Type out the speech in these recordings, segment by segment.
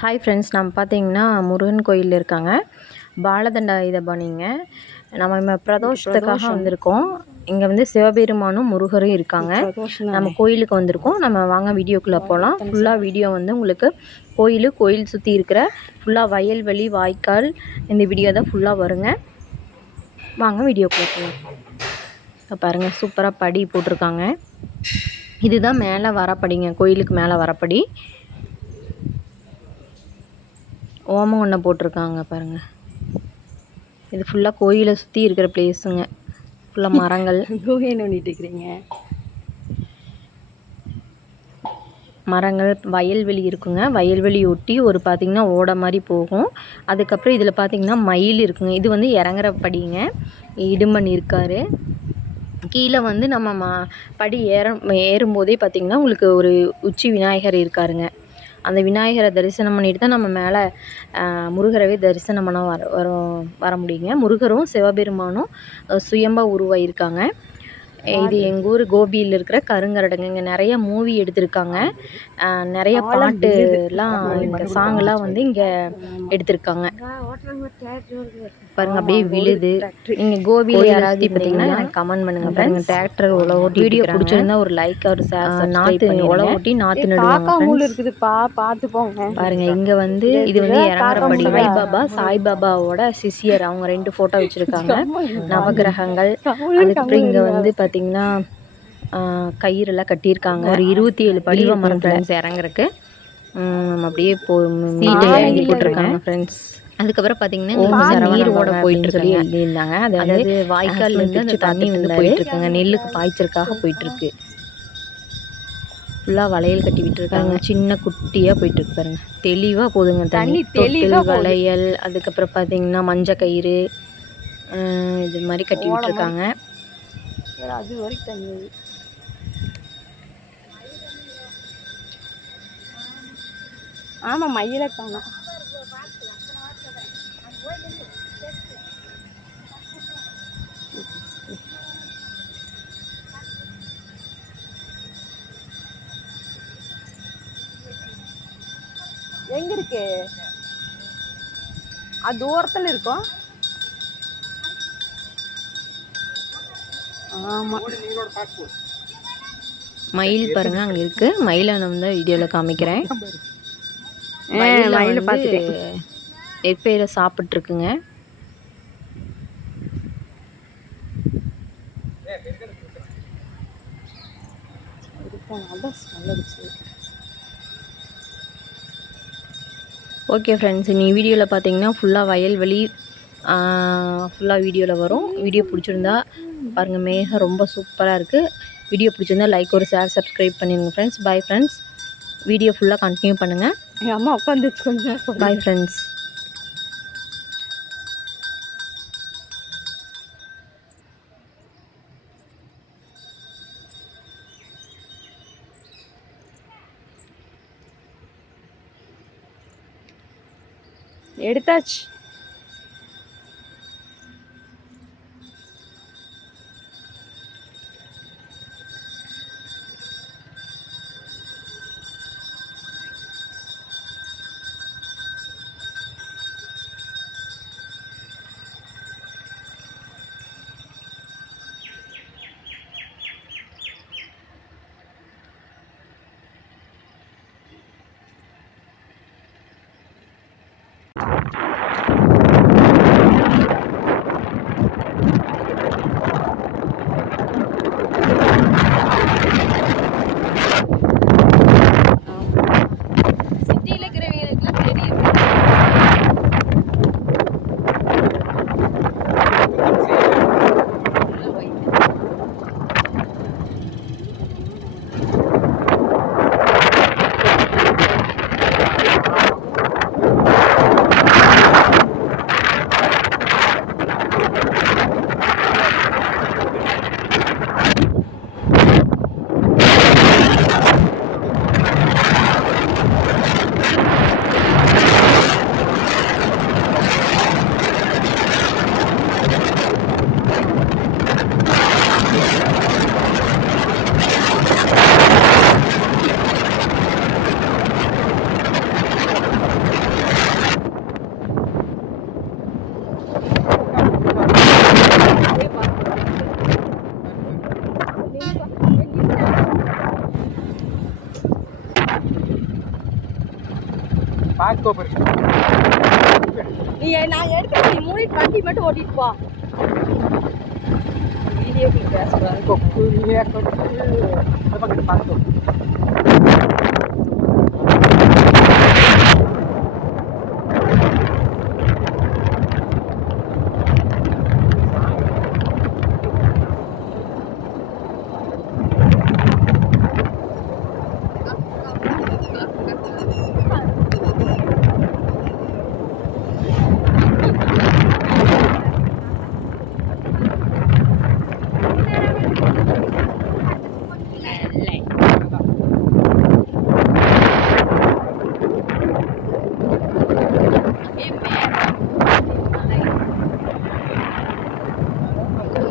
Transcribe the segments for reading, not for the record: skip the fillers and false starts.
Hi friends, நம்ம பார்த்தீங்கன்னா முருகன் கோயிலில் இருக்காங்க. பாலதண்டாயுதபாணிங்க. நம்ம பிரதோஷத்துக்காக வந்திருக்கோம். இங்கே வந்து சிவபெருமானும் முருகரும் இருக்காங்க. நம்ம கோயிலுக்கு வந்திருக்கோம். நம்ம வாங்க வீடியோக்குள்ளே போகலாம். ஃபுல்லாக வீடியோ வந்து உங்களுக்கு கோயில் சுற்றி இருக்கிற ஃபுல்லாக வயல்வெளி, வாய்க்கால், இந்த வீடியோ தான் ஃபுல்லாக வருங்க. வாங்க வீடியோக்குள்ளே போகலாம். இப்போ பாருங்கள், சூப்பராக படி போட்டிருக்காங்க. இதுதான் மேலே வரப்படிங்க, கோயிலுக்கு மேலே வரப்படி. ஓமம் ஒன்று போட்டிருக்காங்க பாருங்கள். இது ஃபுல்லாக கோயிலை சுற்றி இருக்கிற பிளேஸுங்க. ஃபுல்லாக மரங்கள். கோயில் பண்ணிட்டு இருக்கிறீங்க. மரங்கள், வயல்வெளி இருக்குங்க. வயல்வெளி ஒட்டி ஒரு பார்த்திங்கன்னா ஓடை மாதிரி போகும். அதுக்கப்புறம் இதில் பார்த்திங்கன்னா மயில் இருக்குங்க. இது வந்து இறங்குற படிங்க. இடும்பன் இருக்கார். கீழே வந்து நம்ம படி ஏறும்போதே பார்த்திங்கன்னா உங்களுக்கு ஒரு உச்சி விநாயகர் இருக்காருங்க. அந்த விநாயகரை தரிசனம் பண்ணிட்டு தான் நம்ம மேலே முருகரவே தரிசனம் பண்ண வர முடியுங்க. முருகரும் சிவபெருமானும் சுயம்பா உருவாயிருக்காங்க. இது எங்கள் ஊர் கோபியில் இருக்கிற கருங்கரடுங்க. இங்கே நிறைய மூவி எடுத்திருக்காங்க. நிறைய பாட்டுலாம், இந்த சாங்கெல்லாம் வந்து இங்கே எடுத்திருக்காங்க பாருங்க. அப்படியே விழுது. நீங்கள் கோபியில் யாராவது பார்த்தீங்கன்னா எனக்கு கமெண்ட் பண்ணுங்கள் பாருங்க. டிராக்டர் உழவு ஓட்டி வீடியோ பிடிச்சிருந்தா ஒரு லைக், ஒரு நாற்று உழவு ஓட்டி நாற்று நடுவாங்க இருக்குது. பார்த்து போங்க பாருங்க. இங்கே வந்து இது வந்து இறங்குறபடி சாய்பாபாவோட சிஷியர். அவங்க 2 ஃபோட்டோ வச்சுருக்காங்க. நவகிரகங்கள். அதுக்கப்புறம் இங்கே வந்து பார்த்திங்கன்னா கயிறெல்லாம் கட்டியிருக்காங்க. ஒரு 27 படி மரம் ஃப்ரெண்ட்ஸ் இறங்குறக்கு. அப்படியே எழுதி போட்டிருக்காங்க ஃப்ரெண்ட்ஸ். அதுக்கப்புறம் பார்த்தீங்கன்னா நீர் ஓட போயிட்டு சொல்லி எழுதியிருந்தாங்க. அதாவது வாய்க்கால்லேருந்து அந்த தண்ணி வந்து போயிட்டுருக்குங்க. நெல்லுக்கு பாய்ச்சலுக்காக போயிட்டுருக்கு. ஃபுல்லாக வளையல் கட்டி விட்டுருக்காங்க. சின்ன குட்டியாக போயிட்டுருக்கு பாருங்க. தெளிவாக போகுதுங்க தண்ணி. தொட்டில், வளையல், அதுக்கப்புறம் பார்த்தீங்கன்னா மஞ்சள் கயிறு, இது மாதிரி கட்டி விட்டுருக்காங்க. அது வரைக்கும் தண்ணி. ஆமாம், மயிலை காணோம். எங்க இருக்கு? அது தூரத்தில் இருக்கும். ஆமாம், மயில் பாருங்க அங்கே இருக்கு. மயிலை நான் வந்து வீடியோவில் காமிக்கிறேன். மயிலை பார்த்துட்டு நெற்பயிரை சாப்பிட்ருக்குங்க. ஓகே ஃப்ரெண்ட்ஸ், நீ வீடியோவில் பார்த்தீங்கன்னா ஃபுல்லாக வயல்வெளி ஃபுல்லாக வீடியோவில் வரும். வீடியோ பிடிச்சிருந்தா பாருங்கள். மேகம் ரொம்ப சூப்பராக இருக்குது. வீடியோ பிடிச்சிருந்தா லைக், ஒரு ஷேர், சப்ஸ்கிரைப் பண்ணிடுங்க ஃப்ரெண்ட்ஸ். Bye friends. வீடியோ ஃபுல்லாக கண்டினியூ பண்ணுங்கள். எங்கள் அம்மா உட்காந்துச்சு கொஞ்சம். Bye friends. எடுத்தாச்சு. பாக்கோப்பு இருக்கு. நீ நாங்கள் எடுத்து நீ மூடிட்டு வண்டி மட்டும் ஓட்டிட்டு போ. வீடியோக்கு பேசக்கூடாது. கொக்கு நீயே கொக்கு இந்த பக்கத்து பாக்கோப்பு.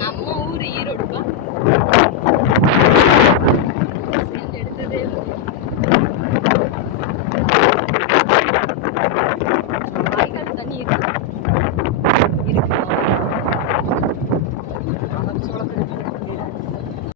நம்ம ஊர் ஈரோடுப்பா. எடுத்ததே இல்லை.